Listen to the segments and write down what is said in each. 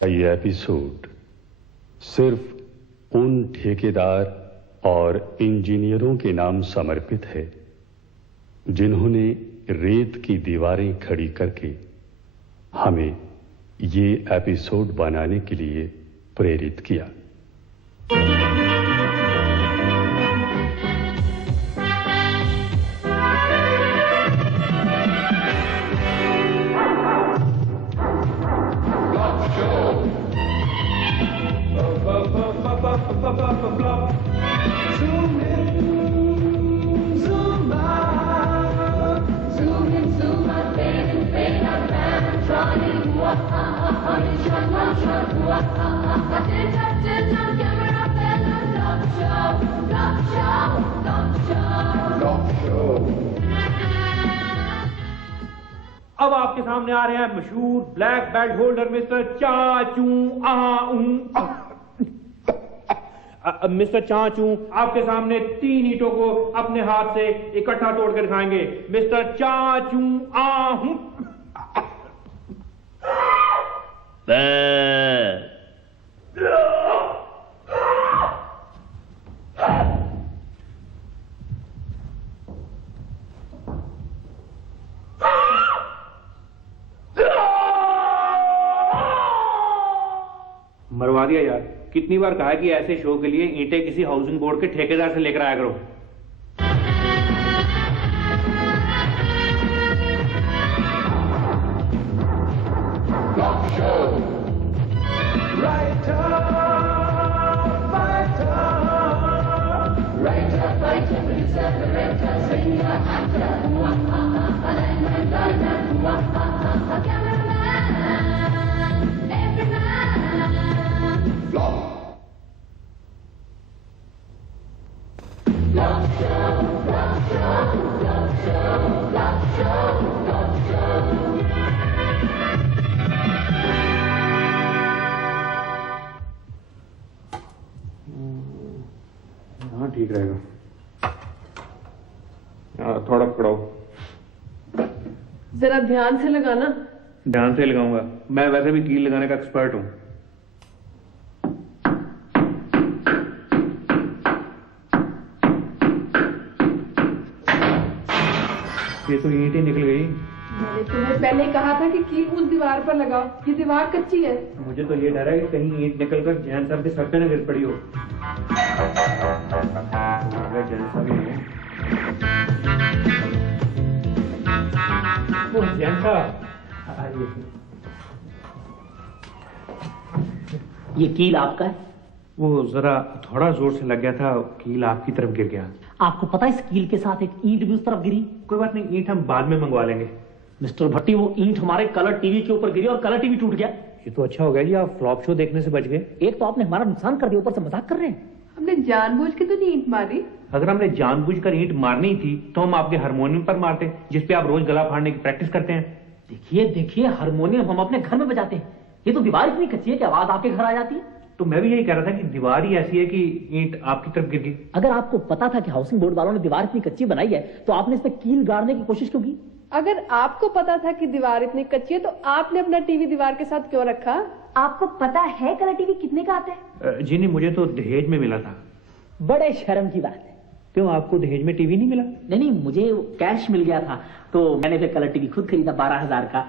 ये एपिसोड सिर्फ उन ठेकेदार और इंजीनियरों के नाम समर्पित है जिन्होंने रेत की दीवारें खड़ी करके हमें ये एपिसोड बनाने के लिए प्रेरित किया। अब आपके सामने आ रहे हैं मशहूर ब्लैक बेल्ट होल्डर मिस्टर चाचू मिस्टर चाचू आपके सामने 3 ईंटों को अपने हाथ से इकट्ठा तोड़कर दिखाएंगे। मिस्टर चाचू मरवा दिया यार। कितनी बार कहा कि ऐसे शो के लिए ईंटें किसी हाउसिंग बोर्ड के ठेकेदार से लेकर आया करो। हाँ ठीक रहेगा। थोड़ा पकड़ाओ। जरा ध्यान से लगाना। ध्यान से लगाऊंगा। मैं वैसे भी कील लगाने का एक्सपर्ट हूं। ये तो ईंट ही निकल गई। मैंने तुम्हें पहले कहा था कि कील उस दीवार पर लगाओ। ये दीवार कच्ची है। मुझे तो ये डर है कि कहीं ईंट निकलकर जैन साहब के सर पे न गिर पड़ी हो। जैन साहब ही है। वो जैन साहब। ये कील आपका है? वो जरा थोड़ा जोर से लग गया था, कील आपकी तरफ गिर गया। आपको पता है इस कील के साथ एक ईंट भी उस तरफ गिरी? कोई बात नहीं, ईंट हम बाद में मंगवा लेंगे। मिस्टर भट्टी, वो ईंट हमारे कलर टीवी के ऊपर गिरी और कलर टीवी टूट गया। ये तो अच्छा हो गया जी, आप फ्लॉप शो देखने से बच गए। एक तो आपने हमारा नुकसान कर दिया, ऊपर से मजाक कर रहे हैं। हमने जानबूझ के तो नहीं ईंट मारी। अगर हमने जानबूझकर ईंट मारनी थी तो हम आपके हारमोनियम पर मारते, जिसपे आप रोज गला फाड़ने की प्रैक्टिस करते हैं। देखिए हारमोनियम हम अपने घर में बजाते हैं। ये तो दीवार इतनी कच्ची है कि आवाज आपके घर आ जाती है। तो मैं भी यही कह रहा था कि दीवार ही ऐसी है कि ईंट आपकी तरफ गिर गई। अगर आपको पता था कि हाउसिंग बोर्ड वालों ने दीवार इतनी कच्ची बनाई है तो आपने इस पे कील गाड़ने की कोशिश क्यों की? अगर आपको पता था कि दीवार इतनी कच्ची है तो आपने अपना टीवी दीवार के साथ क्यों रखा? आपको पता है कलर टीवी कितने का आता है? जी नहीं, मुझे तो दहेज में मिला था। बड़े शर्म की बात है। क्यों, आपको दहेज में टीवी नहीं मिला? नहीं, मुझे कैश मिल गया था तो मैंने फिर कलर टीवी खुद खरीदा 12,000 का,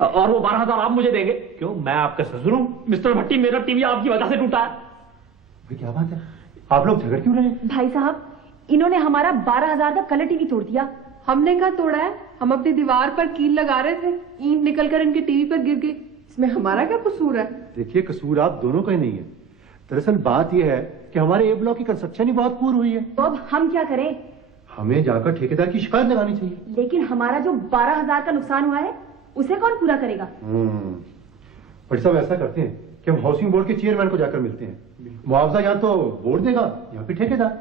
और वो 12,000 आप मुझे देंगे। क्यों, मैं आपका ससुर हूँ? मिस्टर भट्टी, मेरा टीवी आपकी वजह से टूटा है। क्या बात है, आप लोग झगड़ क्यों रहे हैं? भाई साहब, इन्होंने हमारा 12,000 का कलर टीवी तोड़ दिया। हमने कहा तोड़ा है, हम अपनी दीवार पर कील लगा रहे थे, ईंट निकलकर इनके टीवी पर गिर गई। इसमें हमारा क्या कसूर है? देखिए, कसूर आप दोनों का ही नहीं है। दरअसल बात यह है कि हमारे ए ब्लॉक की कंस्ट्रक्शन ही बहुत पूरी हुई है। तो अब हम क्या करें? हमें जाकर ठेकेदार की शिकायत लगानी चाहिए। लेकिन हमारा जो 12,000 का नुकसान हुआ है उसे कौन पूरा करेगा? पर सब ऐसा करते हैं कि हम हाउसिंग बोर्ड के चेयरमैन को जाकर मिलते हैं। मुआवजा या तो बोर्ड देगा या फिर ठेकेदार।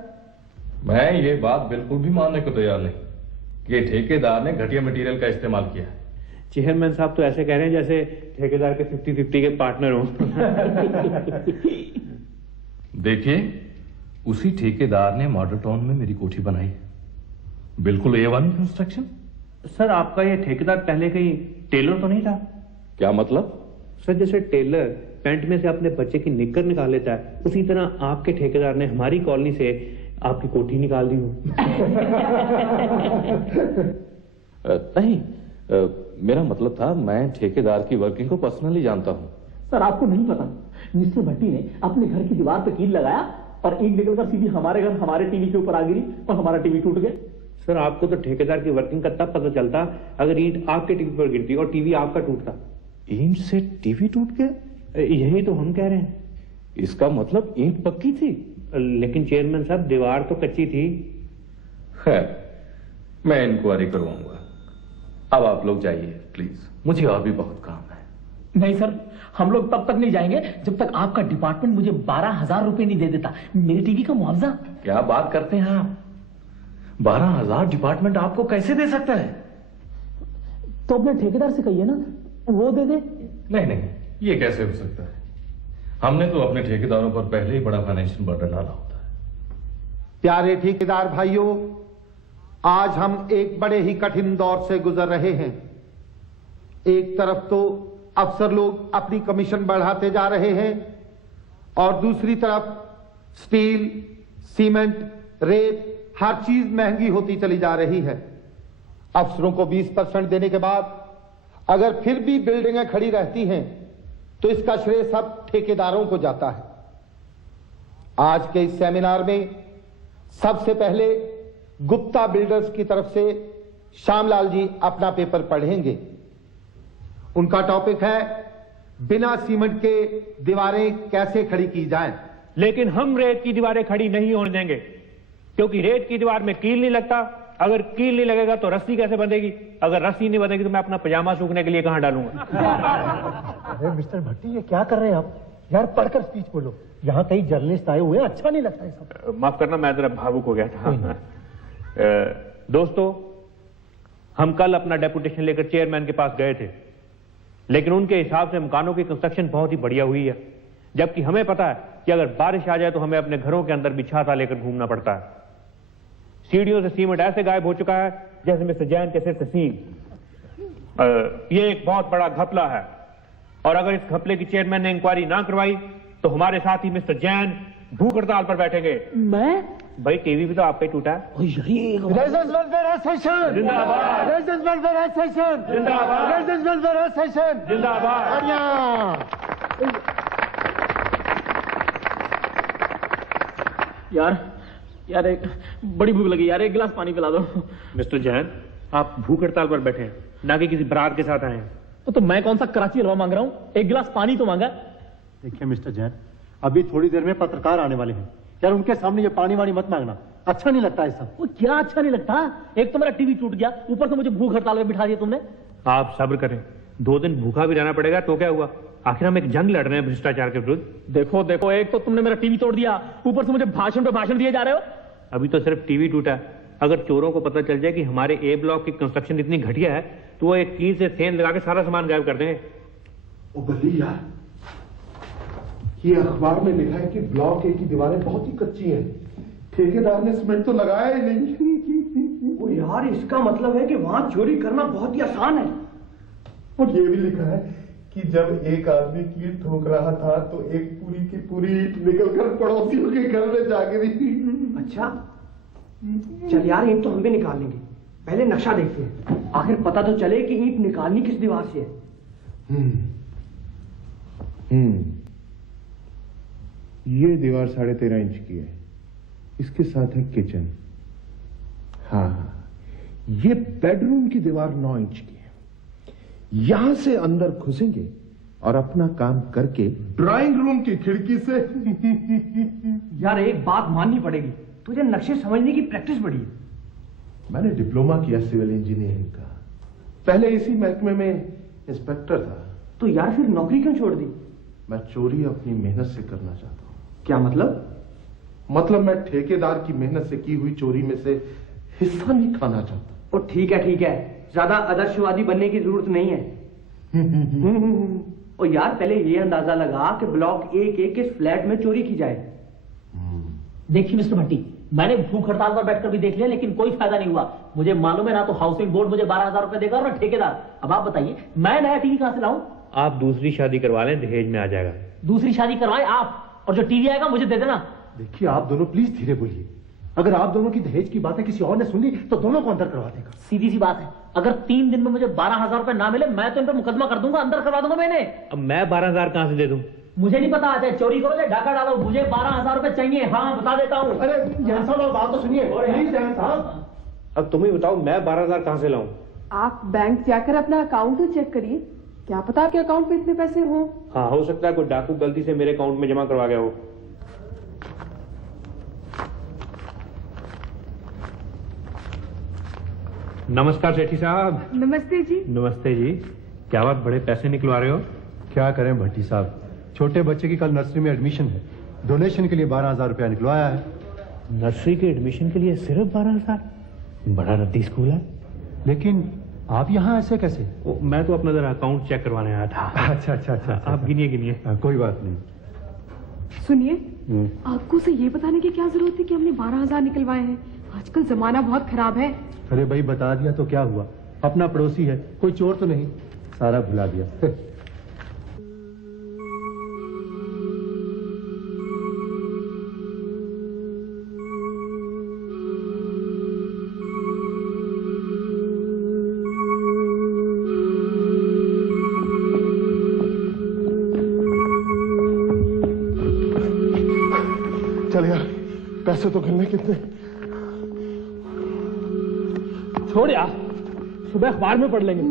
मैं ये बात बिल्कुल भी मानने को तैयार नहीं कि ठेकेदार ने घटिया मटेरियल का इस्तेमाल किया है। चेयरमैन साहब तो ऐसे कह रहे हैं जैसे ठेकेदार के 50-50 के पार्टनर हो। देखिए, उसी ठेकेदार ने मॉडल टाउन में मेरी कोठी बनाई है, बिल्कुल A1 कंस्ट्रक्शन। सर, आपका ये ठेकेदार पहले कहीं टेलर तो नहीं था? क्या मतलब? सर, जैसे टेलर पैंट में से अपने बच्चे की निक्कर निकाल लेता है, उसी तरह आपके ठेकेदार ने हमारी कॉलोनी से आपकी कोठी निकाल दी हो। नहीं, मेरा मतलब था मैं ठेकेदार की वर्किंग को पर्सनली जानता हूँ। सर आपको नहीं पता, मिस्टर भट्टी ने अपने घर की दीवार पर कील लगाया और ईंट निकलकर सीधी हमारे घर हमारे टीवी के ऊपर आ गिरी और हमारा टीवी टूट गया। सर आपको तो ठेकेदार की वर्किंग का तब पता चलता अगर ईंट आपके टीवी पर गिरती और टीवी आपका टूटता। ईंट से टीवी टूट गया? यही तो हम कह रहे हैं। इसका मतलब ईंट पक्की थी? लेकिन चेयरमैन साहब दीवार तो कच्ची थी। खैर, मैं इंक्वायरी करवाऊंगा। अब आप लोग जाइए प्लीज, मुझे और भी बहुत काम है। नहीं सर, हम लोग तब तक नहीं जाएंगे जब तक आपका डिपार्टमेंट मुझे 12,000 रुपए नहीं दे देता मेरे टीवी का मुआवजा। क्या बात करते हैं आप? 12,000 डिपार्टमेंट आपको कैसे दे सकता है? तो अपने ठेकेदार से कहिए ना, वो दे दे। नहीं, ये कैसे हो सकता है? हमने तो अपने ठेकेदारों पर पहले ही बड़ा फाइनेंशियल बर्डन डाला होता है। प्यारे ठेकेदार भाइयों, आज हम एक बड़े ही कठिन दौर से गुजर रहे हैं। एक तरफ तो अफसर लोग अपनी कमीशन बढ़ाते जा रहे हैं और दूसरी तरफ स्टील, सीमेंट, रेत हर चीज महंगी होती चली जा रही है। अफसरों को 20% देने के बाद अगर फिर भी बिल्डिंगें खड़ी रहती हैं तो इसका श्रेय सब ठेकेदारों को जाता है। आज के इस सेमिनार में सबसे पहले गुप्ता बिल्डर्स की तरफ से श्यामलाल जी अपना पेपर पढ़ेंगे। उनका टॉपिक है बिना सीमेंट के दीवारें कैसे खड़ी की जाएं। लेकिन हम रेत की दीवारें खड़ी नहीं होने देंगे, क्योंकि रेत की दीवार में कील नहीं लगता। अगर कील नहीं लगेगा तो रस्सी कैसे बंधेगी? अगर रस्सी नहीं बंधेगी तो मैं अपना पजामा सूखने के लिए कहां डालूंगा? अरे मिस्टर भट्टी, ये क्या कर रहे हैं आप? यार पढ़कर स्पीच बोलो। यहाँ कई जर्नलिस्ट आए हुए हैं, अच्छा नहीं लगता है सब। माफ करना, मैं जरा भावुक हो गया था। दोस्तों, हम कल अपना डेपुटेशन लेकर चेयरमैन के पास गए थे, लेकिन उनके हिसाब से मकानों की कंस्ट्रक्शन बहुत ही बढ़िया हुई है, जबकि हमें पता है कि अगर बारिश आ जाए तो हमें अपने घरों के अंदर भी छाता लेकर घूमना पड़ता है। सीढ़ियों से सीमेंट ऐसे गायब हो चुका है जैसे मिस्टर जैन के सिर से सींग। ये एक बहुत बड़ा घपला है, और अगर इस घपले की चेयरमैन ने इंक्वायरी ना करवाई तो हमारे साथ ही मिस्टर जैन भूख हड़ताल पर बैठेंगे। मैं? भाई टीवी भी तो आपका ही टूटा है। रेजिडेंस वेलफेयर एसोसिएशन जिंदाबाद, रेजिडेंस वेलफेयर एसोसिएशन जिंदाबाद, रेजिडेंस वेलफेयर एसोसिएशन जिंदाबाद। यार एक बड़ी भूख लगी यार, एक गिलास पानी पिला दो। मिस्टर जैन, आप भूख हड़ताल पर बैठे हैं, ना कि किसी बारात के साथ आए हैं। तो मैं कौन सा कराची हलवा मांग रहा हूँ? एक गिलास पानी तो मांगा। देखिए मिस्टर जैन, अभी थोड़ी देर में पत्रकार आने वाले हैं, यार उनके सामने ये पानी वानी मत मांगना, अच्छा नहीं लगता है सब। वो क्या अच्छा नहीं लगता? एक तो मेरा टीवी टूट गया, ऊपर से मुझे भूख हड़ताल में बिठा दिया तुमने। आप सब्र करें, 2 दिन भूखा भी रहना पड़ेगा तो क्या हुआ? आखिर हम एक जंग लड़ रहे हैं भ्रष्टाचार के विरुद्ध। देखो, एक तो तुमने मेरा टीवी तोड़ दिया, ऊपर से मुझे भाषण पे भाषण दिए जा रहे हो। अभी तो सिर्फ टीवी टूटा है। अगर चोरों को पता चल जाए कि हमारे ए ब्लॉक की कंस्ट्रक्शन इतनी घटिया है तो वो एक कील से सेंध लगा के सारा सामान गायब कर देंगे। ओ बल्ली यार, ये अखबार में लिखा है कि ब्लॉक ए की दीवारें बहुत ही कच्ची हैं, ठेकेदार ने सीमेंट तो लगाया ही नहीं। ओ यार, इसका मतलब है कि वहां चोरी करना बहुत ही आसान है। और ये भी लिखा है कि जब एक आदमी कील ठोक रहा था तो एक पूरी की पूरी ईंट निकलकर पड़ोसियों के घर में जा गिरी। अच्छा, चल यार, ईंट तो हम भी निकाल लेंगे, पहले नक्शा देखते हैं, आखिर पता तो चले कि ईंट निकालनी किस दीवार से है। ये दीवार 13.5 इंच की है, इसके साथ है किचन। हाँ, ये बेडरूम की दीवार 9 इंच की है। यहां से अंदर घुसेंगे और अपना काम करके ड्राइंग रूम की खिड़की से यार एक बात माननी पड़ेगी, तुझे नक्शे समझने की प्रैक्टिस बड़ी है। मैंने डिप्लोमा किया सिविल इंजीनियरिंग का, पहले इसी महकमे में इंस्पेक्टर था। तो यार फिर नौकरी क्यों छोड़ दी? मैं चोरी अपनी मेहनत से करना चाहता हूं। क्या मतलब? मतलब मैं ठेकेदार की मेहनत से की हुई चोरी में से हिस्सा नहीं खाना चाहता। और ठीक है, ज्यादा आदर्शवादी बनने की जरूरत नहीं है। और यार पहले ये अंदाजा लगा कि ब्लॉक ए के किस फ्लैट में चोरी की जाए। देखिए मिस्टर भट्टी, मैंने भूख हड़ताल पर बैठकर भी देख लिया, लेकिन कोई फायदा नहीं हुआ। मुझे मालूम है ना तो हाउसिंग बोर्ड मुझे 12,000 रुपए देगा और ना ठेकेदार। अब आप बताइए, मैं नया टीवी कहां से लाऊं? आप दूसरी शादी करवा लें, दहेज में आ जाएगा। दूसरी शादी करवाए आप, और जो टीवी आएगा मुझे दे देना। देखिए आप दोनों प्लीज धीरे बोलिए। अगर आप दोनों की दहेज की बातें किसी और ने सुन ली तो दोनों को अंदर करवा देगा। सीधी सी बात है, अगर 3 दिन में मुझे 12,000 रुपए ना मिले मैं तो इन पर मुकदमा कर दूंगा, अंदर करवा दूंगा मैंने। अब मैं 12,000 कहां से दे दूं? मुझे नहीं पता, चाहे चोरी करो चाहे डाका डालो, मुझे 12,000 रुपए चाहिए। हाँ बता देता हूँ। अरे जैन साहब बात तो सुनिए प्लीज जैन साहब। अब तुम ही बताओ मैं 12,000 कहां से लाऊं? आप बैंक जाकर अपना अकाउंट तो चेक करिए, क्या पता आपके अकाउंट में इतने पैसे हो। हाँ हो सकता है कोई डाकू गलती से मेरे अकाउंट में जमा करवा गया हो। नमस्कार सेठी साहब। नमस्ते जी। नमस्ते जी। क्या बात, बड़े पैसे निकलवा रहे हो? क्या करें भट्टी साहब, छोटे बच्चे की कल नर्सरी में एडमिशन है, डोनेशन के लिए 12,000 रुपया निकलवाया है। नर्सरी के एडमिशन के लिए सिर्फ 12,000? बड़ा रद्दी स्कूल है। लेकिन आप यहाँ ऐसे कैसे? मैं तो अपना जरा अकाउंट चेक करवाने आया था। अच्छा। आप गिनिए। कोई बात नहीं। सुनिए, आपको उसे ये बताने की क्या जरूरत थी कि हमने 12,000 निकलवाए हैं? आजकल जमाना बहुत खराब है। अरे भाई बता दिया तो क्या हुआ, अपना पड़ोसी है, कोई चोर तो नहीं, सारा भुला दिया। चल यार, पैसे तो गिनने कितने। छोड़ यार, सुबह अखबार में पढ़ लेंगे।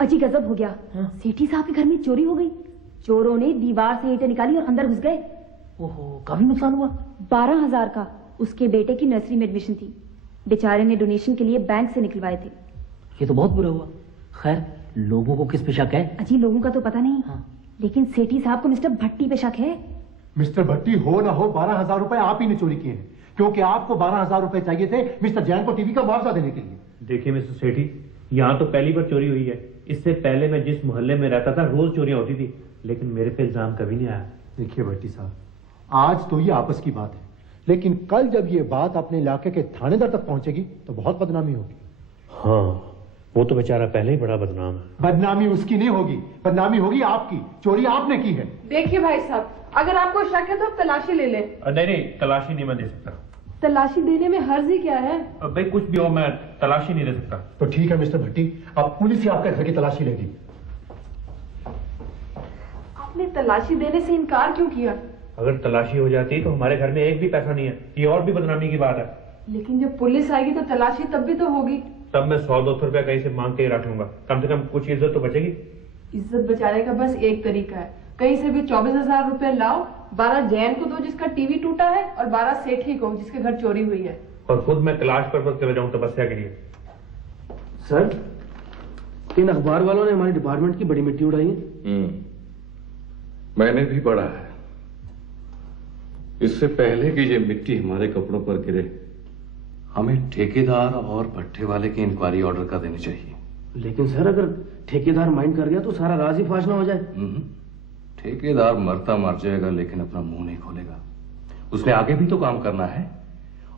अजी गजब हो गया। सेठी साहब के घर में चोरी हो गई। चोरों ने दीवार से ईंटें निकाली और अंदर घुस गए। ओहो, काफी नुकसान हुआ। 12,000 का उसके बेटे की नर्सरी में एडमिशन थी, बेचारे ने डोनेशन के लिए बैंक से निकलवाए थे। ये तो बहुत बुरा हुआ। खैर, लोगों को किस पे शक है? अजी लोगों का तो पता नहीं। लेकिन सेठी साहब को मिस्टर भट्टी पे शक है। मिस्टर भट्टी हो ना हो 12,000 रुपए आप ही ने चोरी किए हैं, क्योंकि आपको 12,000 रुपए चाहिए थे मिस्टर जैन को टीवी का मुआवजा देने के लिए। देखिए मिस्टर सेठी, यहाँ तो पहली बार चोरी हुई है। इससे पहले मैं जिस मोहल्ले में रहता था रोज चोरियां होती थी, लेकिन मेरे पे इल्जाम कभी नहीं आया। देखिए भट्टी साहब, आज तो ये आपस की बात है, लेकिन कल जब ये बात अपने इलाके के थानेदार तक पहुंचेगी तो बहुत बदनामी होगी। हाँ, वो तो बेचारा पहले ही बड़ा बदनाम है। बदनामी उसकी नहीं होगी, बदनामी होगी आपकी। चोरी आपने की है। देखिए भाई साहब, अगर आपको शक है तो आप तलाशी ले लें। नहीं, तलाशी नहीं मैं दे सकता। तलाशी देने में हर्ज ही क्या है? भाई कुछ भी हो, मैं तलाशी नहीं दे सकता। तो ठीक है मिस्टर भट्टी, अब पुलिस ही आपके घर की तलाशी लेगी। आपने तलाशी देने से इनकार क्यों किया? अगर तलाशी हो जाती तो हमारे घर में एक भी पैसा नहीं है, ये और भी बदनामी की बात है। लेकिन जब पुलिस आएगी तो तलाशी तब भी तो होगी। तब मैं 100-200 रुपया कहीं से मांग के रख लूंगा, कम से कम कुछ इज्जत तो बचेगी। इज्जत बचाने का बस एक तरीका है, कहीं से भी 24,000 रुपए लाओ, 12 जैन को दो जिसका टीवी टूटा है और 12 सेठी को जिसके घर चोरी हुई है। और खुद मैं कैलाश पर्वत चले जाऊं तपस्या के लिए। सर, इन अखबार वालों ने हमारे डिपार्टमेंट की बड़ी मिट्टी उड़ाई है। मैंने भी पढ़ा है। इससे पहले कि ये मिट्टी हमारे कपड़ों पर गिरे, हमें ठेकेदार और भट्टे वाले की इंक्वायरी ऑर्डर कर देनी चाहिए। लेकिन सर, अगर ठेकेदार माइंड कर गया तो सारा राज ही फाश ना हो जाए। ठेकेदार मरता मर जाएगा, लेकिन अपना मुंह नहीं खोलेगा। उसने आगे भी तो काम करना है,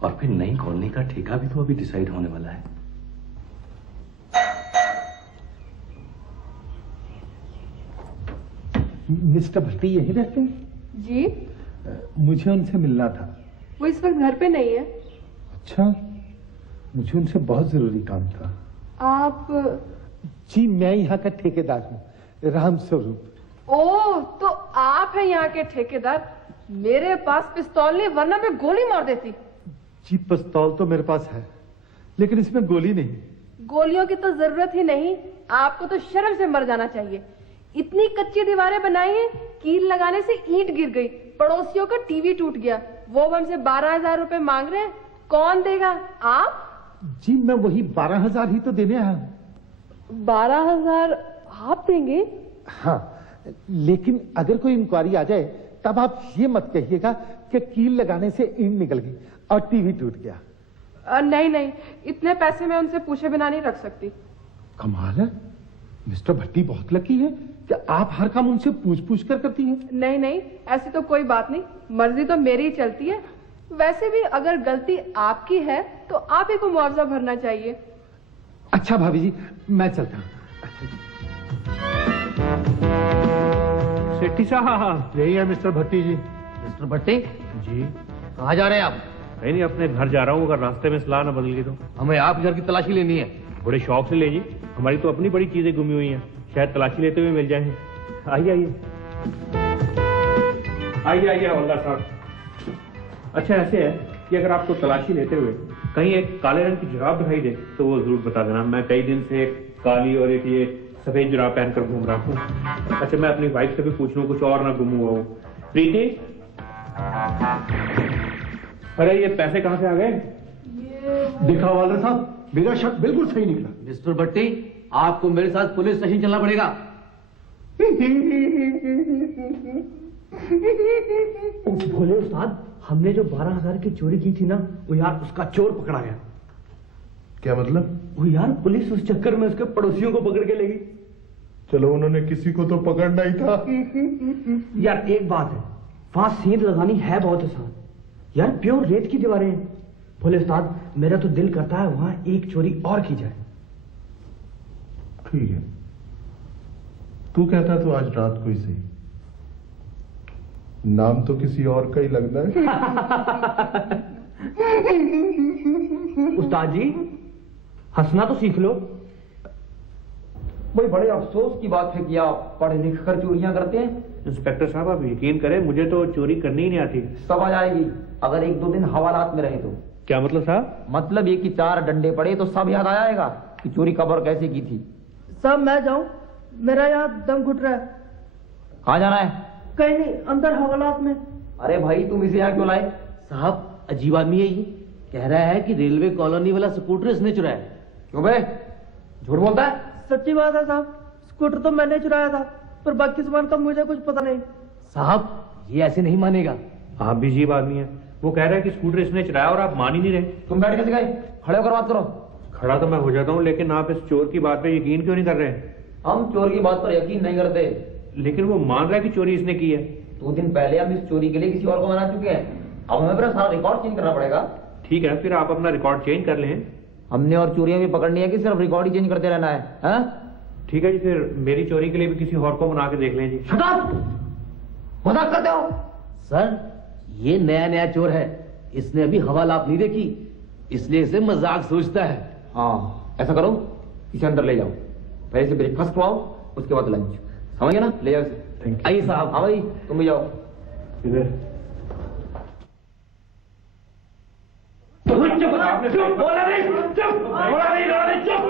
और फिर नई कॉलोनी का ठेका भी तो अभी डिसाइड होने वाला है। मिस्टर भट्टी यही रहते हैं? जी, मुझे उनसे मिलना था। वो इस वक्त घर पे नहीं है। अच्छा, मुझे उनसे बहुत जरूरी काम था। आप? जी मैं यहाँ का ठेकेदार हूँ, राम स्वरूप। ओह, तो आप हैं यहाँ के ठेकेदार। मेरे पास पिस्तौल नहीं, वरना मैं गोली मार देती। जी पिस्तौल तो मेरे पास है, लेकिन इसमें गोली नहीं। गोलियों की तो जरूरत ही नहीं, आपको तो शर्म से मर जाना चाहिए। इतनी कच्ची दीवारें बनाई हैं, कील लगाने से ईंट गिर गई, पड़ोसियों का टीवी टूट गया, वो हमसे 12,000 रुपए मांग रहे हैं। कौन देगा? आप? जी मैं वही 12,000 ही तो देने आया हूँ। 12,000 आप देंगे? हाँ, लेकिन अगर कोई इंक्वायरी आ जाए तब आप ये मत कहिएगा कि कील लगाने से ईंट निकल गई और टीवी टूट गया। नहीं, इतने पैसे मैं उनसे पूछे बिना नहीं रख सकती। कमाल है, मिस्टर भट्टी बहुत लकी है कि आप हर काम उनसे पूछ कर करती हैं। नहीं, ऐसी तो कोई बात नहीं, मर्जी तो मेरी ही चलती है। वैसे भी अगर गलती आपकी है तो आप ही को मुआवजा भरना चाहिए। अच्छा भाभी जी, मैं चलता हूँ। सेठी साहब। यही है मिस्टर भट्टी जी। मिस्टर भट्टी जी। कहाँ जा रहे हैं आप? नहीं, अपने घर जा रहा हूँ, अगर रास्ते में सलाह ना बदल गई तो। हमें आपके घर की तलाशी लेनी है। बड़े शौक से ले जी, हमारी तो अपनी बड़ी चीजें गुमी हुई हैं, शायद तलाशी लेते हुए मिल जाए। आइए आइए आइए आइए हवलदार साहब। अच्छा ऐसे है कि अगर आपको तलाशी लेते हुए कहीं एक काले रंग की जुराब दिखाई दे तो वो जरूर बता देना। मैं कई दिन से एक काली और एक ये सफेद जुराब पहनकर घूम रहा हूँ। अच्छा मैं अपनी वाइफ से भी पूछ लूँ कुछ और ना गुम हुआ हो। प्रीति, अरे ये पैसे कहाँ से आ गए? देखा हवलदार साहब, मेरा शक बिल्कुल सही निकला। मिस्टर भट्टी, आपको मेरे साथ पुलिस स्टेशन चलना पड़ेगा। भोले उस्ताद, हमने जो 12,000 की चोरी की थी ना, वो यार उसका चोर पकड़ा गया। क्या मतलब? वो यार पुलिस उस चक्कर में उसके पड़ोसियों को पकड़ के ले गई। चलो उन्होंने किसी को तो पकड़ना ही था। यार एक बात है, वहां सेंध लगानी है बहुत आसान। यार प्योर रेत की दीवारें हैं। भोले उस्ताद, मेरा तो दिल करता है वहां एक चोरी और की जाए। ठीक है, तू कहता तो आज रात को ही सही। नाम तो किसी और का ही लगता है। उस्ताद जी, हंसना तो सीख लो। भाई बड़े अफसोस की बात है कि आप पढ़े लिख कर चोरियां करते हैं। इंस्पेक्टर साहब आप यकीन करें, मुझे तो चोरी करनी ही नहीं आती। सब आ जाएगी अगर 1-2 दिन हवालात में रहे तो। क्या मतलब साहब? मतलब ये कि 4 डंडे पड़े तो सब याद आ जाएगा कि चोरी कब और कैसे की थी। साहब मैं जाऊं, मेरा यहाँ दम घुट रहा है। कहाँ जाना है? कहीं नहीं, अंदर हवालात में। अरे भाई तुम इसे यहाँ क्यों लाए? साहब अजीब आदमी है ये, कह रहा है कि रेलवे कॉलोनी वाला स्कूटर इसने चुराया। क्यों बे, झूठ बोलता है? सच्ची बात है साहब, स्कूटर तो मैंने चुराया था, पर बाकी सामान का मुझे कुछ पता नहीं। साहब ये ऐसे नहीं मानेगा। आप भी अजीब आदमी है। वो कह रहा है कि स्कूटर इसने चुराया और आप मान ही नहीं रहे। तुम बैठ कैसे गए? खड़े होकर बात करो। खड़ा तो मैं हो जाता हूँ, लेकिन आप इस चोर की बात पे यकीन क्यों नहीं कर रहे? हम चोर की बात पर यकीन नहीं करते। लेकिन वो मान रहा है कि चोरी इसने की है। 2 दिन पहले हम इस चोरी के लिए किसी और को मना चुके हैं। अब हमें अपना सारा रिकॉर्ड चेंज करना पड़ेगा। ठीक है, फिर आप अपना रिकॉर्ड चेंज कर लें। हमने और चोरियां भी पकड़नी है कि सिर्फ रिकॉर्ड ही चेंज करते रहना है? ठीक है जी, फिर मेरी चोरी के लिए भी किसी और को बना के देख लें जी। मजाक करते हो? सर ये नया चोर है, इसने अभी हवालात नहीं देखी, इसलिए इसे मजाक सोचता है। हाँ ऐसा करो, इसे अंदर ले जाओ, पहले से ब्रेकफास्ट खुआओ, उसके बाद लंच। समझ गए ना? ले जाओ इसे। आइए साहब। हाँ भाई तुम भी जाओ। चुप बोला नहीं, चुप बोला नहीं, चुप।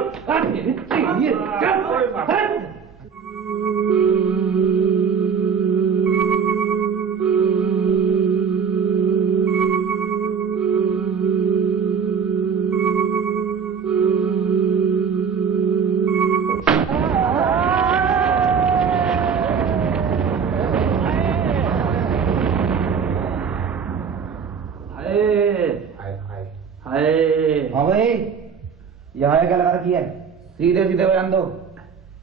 यहाँ क्या लगा रखी है? सीधे सीधे बयान दो।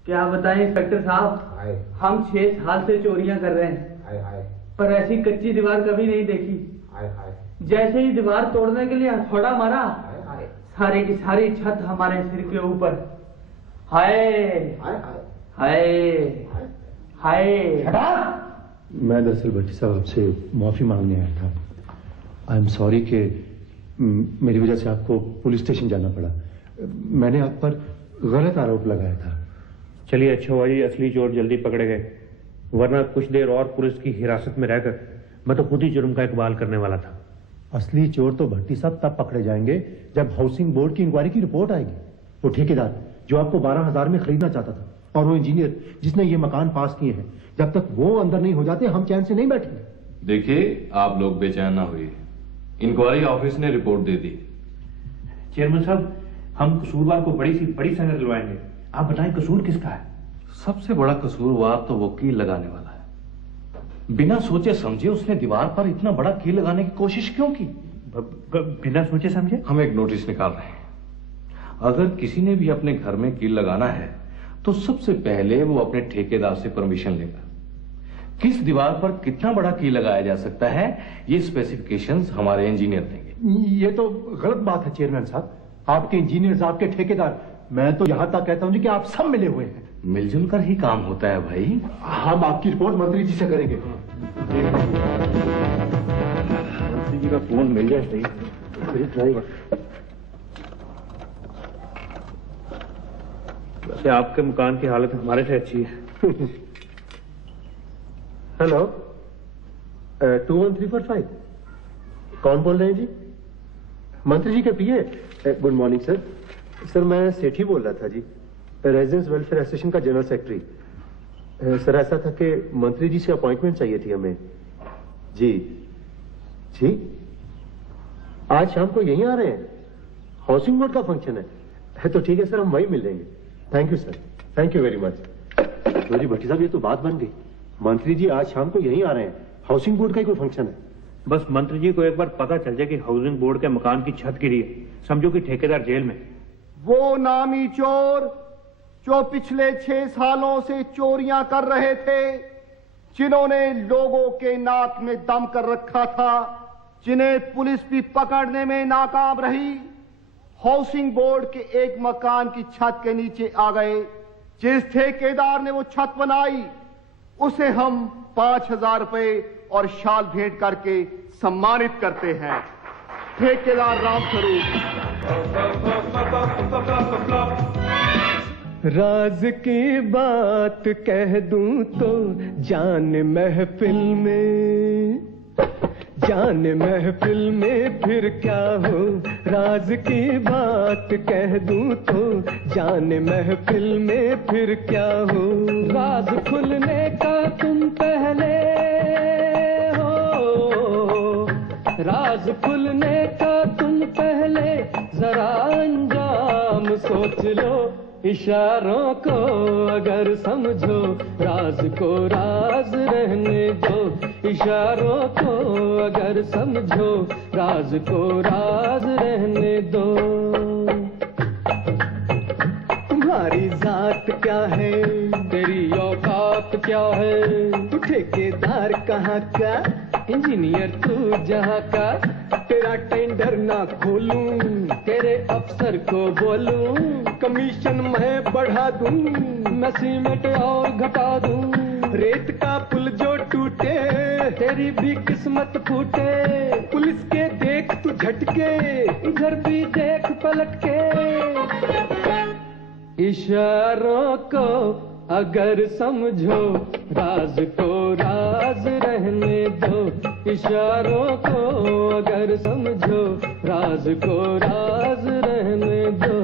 क्या बताएं इंस्पेक्टर साहब, हम 6 साल से चोरियां कर रहे हैं, पर ऐसी कच्ची दीवार कभी नहीं देखी। जैसे ही दीवार तोड़ने के लिए हथौड़ा मारा, सारी की सारी छत हमारे सिर के ऊपर। हाय हाय हाय। मैं दरअसल भट्टी साहब आपसे माफी मांगने आया था। आई एम सॉरी कि मेरी वजह से आपको पुलिस स्टेशन जाना पड़ा। मैंने आप पर गलत आरोप लगाया था। चलिए अच्छा हुआ जी, असली चोर जल्दी पकड़े गए, वरना कुछ देर और पुलिस की हिरासत में रहकर मैं तो खुद ही जुर्म का इकबाल करने वाला था। असली चोर तो भट्टी साहब तब पकड़े जाएंगे जब हाउसिंग बोर्ड की इंक्वायरी की रिपोर्ट आएगी। वो ठेकेदार जो आपको 12,000 में खरीदना चाहता था, और वो इंजीनियर जिसने ये मकान पास किए हैं, जब तक वो अंदर नहीं हो जाते हम चैन से नहीं बैठेंगे। देखिए आप लोग बेचैन ना हुए, इंक्वायरी ऑफिस ने रिपोर्ट दे दी। चेयरमैन साहब, हम कसूरवार को बड़ी सजा दिलवाएंगे। आप बताएं कसूर किसका है? सबसे बड़ा कसूरवार तो वो कील लगाने वाला है। बिना सोचे समझे उसने दीवार पर इतना बड़ा कील लगाने की कोशिश क्यों की? बिना सोचे समझे? हम एक नोटिस निकाल रहे हैं, अगर किसी ने भी अपने घर में कील लगाना है तो सबसे पहले वो अपने ठेकेदार से परमिशन लेगा। किस दीवार पर कितना बड़ा कील लगाया जा सकता है, ये स्पेसिफिकेशंस हमारे इंजीनियर देंगे। ये तो गलत बात है चेयरमैन साहब। आपके इंजीनियर्स, आपके ठेकेदार मैं तो यहाँ तक कहता हूँ जी कि आप सब मिले हुए हैं। मिलजुल कर ही काम होता है भाई। हम आपकी रिपोर्ट मंत्री जी से करेंगे। मंत्री जी का फोन मिल जाए सही। वैसे आपके मकान की हालत हमारे से अच्छी है। हेलो 21345 कौन बोल रहे हैं जी? मंत्री जी के PA. Good morning sir. Sir मैं सेठी बोल रहा था जी, रेजिडेंस वेलफेयर एसोसिएशन का जनरल सेक्रेटरी। सर ऐसा था कि मंत्री जी से अपॉइंटमेंट चाहिए थी हमें। जी जी आज शाम को यहीं आ रहे हैं? हाउसिंग बोर्ड का फंक्शन है तो ठीक है सर, हम वहीं मिल लेंगे। Thank you sir, thank you very much. तो जी भट्टी साहब ये तो बात बन गई, मंत्री जी आज शाम को यहीं आ रहे हैं, हाउसिंग बोर्ड का ही कोई फंक्शन है। बस मंत्री जी को एक बार पता चल जाए कि हाउसिंग बोर्ड के मकान की छत गिरी है, समझो कि ठेकेदार जेल में। वो नामी चोर जो पिछले 6 सालों से चोरियां कर रहे थे, जिन्होंने लोगों के नाक में दम कर रखा था, जिन्हें पुलिस भी पकड़ने में नाकाम रही, हाउसिंग बोर्ड के एक मकान की छत के नीचे आ गए। जिस ठेकेदार ने वो छत बनाई उसे हम 5,000 रुपए और शाल भेंट करके सम्मानित करते हैं। ठेकेदार रामस्वरूप। राज की बात कह दूं तो जान महफिल में फिर क्या हो, राज की बात कह दूं तो जान महफिल में फिर क्या हो। राज खुलने का तुम पहले हो, राज खुलने का तुम पहले जरा अंजाम सोच लो। इशारों को अगर समझो, राज को राज रहने दो। इशारों को अगर समझो, राज को राज रहने दो। तुम्हारी जात क्या है, तेरी औकात क्या है, तू ठेकेदार कहाँ का, इंजीनियर तू जहाँ का। तेरा टेंडर ना खोलूं, तेरे अफसर को बोलूं, कमीशन मैं बढ़ा दूं, मैं सीमेंट और घटा दूं। रेत का पुल जो टूटे, तेरी भी किस्मत फूटे। पुलिस के देख तू झटके, इधर भी देख पलट के। इशारों को अगर समझो, राज को राज रहने दो। इशारों को अगर समझो, राज को राज रहने दो।